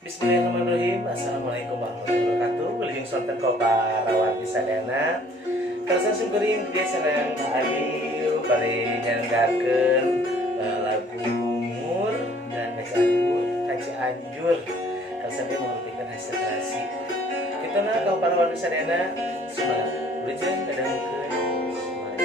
Bismillahirrahmanirrahim. Assalamualaikum warahmatullahi wabarakatuh. Wilujeng sonten ka parawati sadana. Karsa syukuring dia senang adieu bari nyanggakeun lagu umur dan kaci anjur. Karsa dia memberikan hasil terasi. Kita na ka parawati sadana semangat. Wilujeng kadangkeun semangat.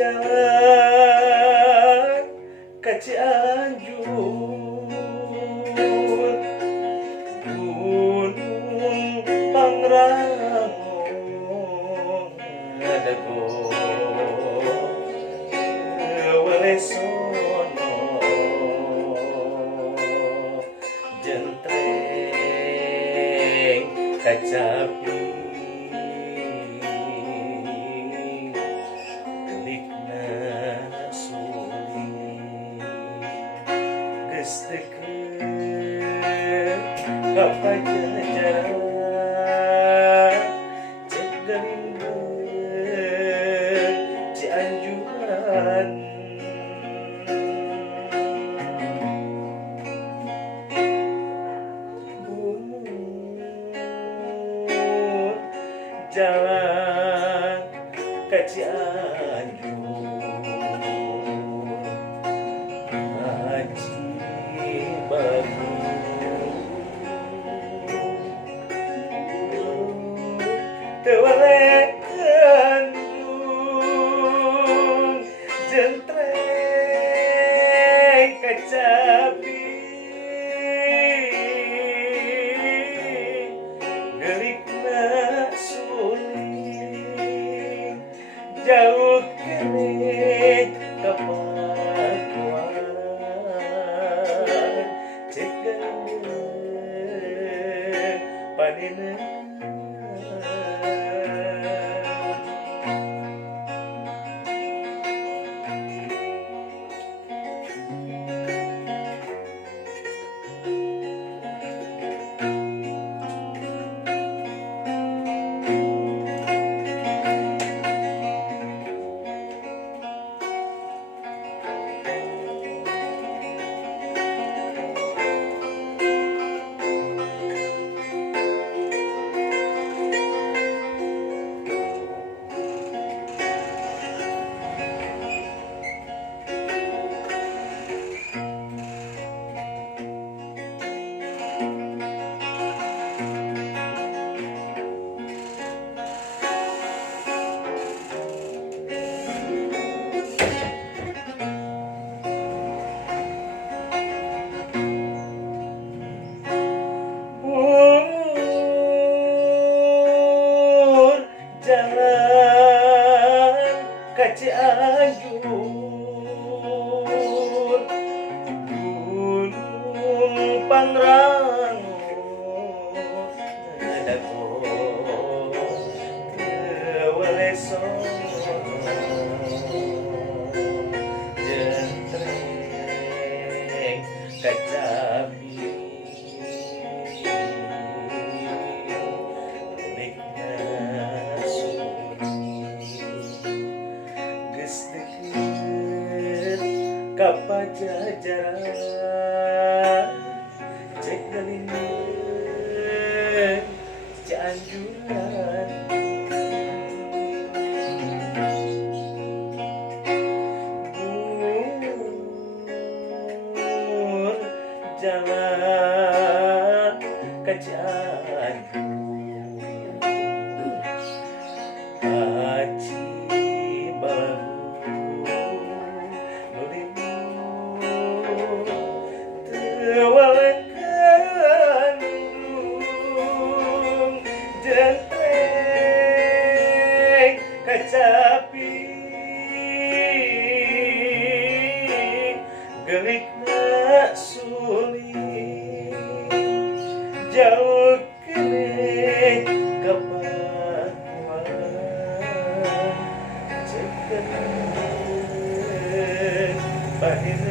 Jalan ke Cianjur, Gunung Pangrango Dago Welesono Jentreng Kacapi apa jalan cek galindeng Cianjuran jalan ke Cianjur haji bagus tewale Bandung jentreng kacapi gelikna suling jauh kene kapakuan cek gandeng padina Cianjur, Gunung Pangrango Dago Welesono jentreng kacapi kapa jajaran cek galindeng Cianjuran umur jalan ke Cianjur haji kacapi gelikna suling jauh gendeng, pahit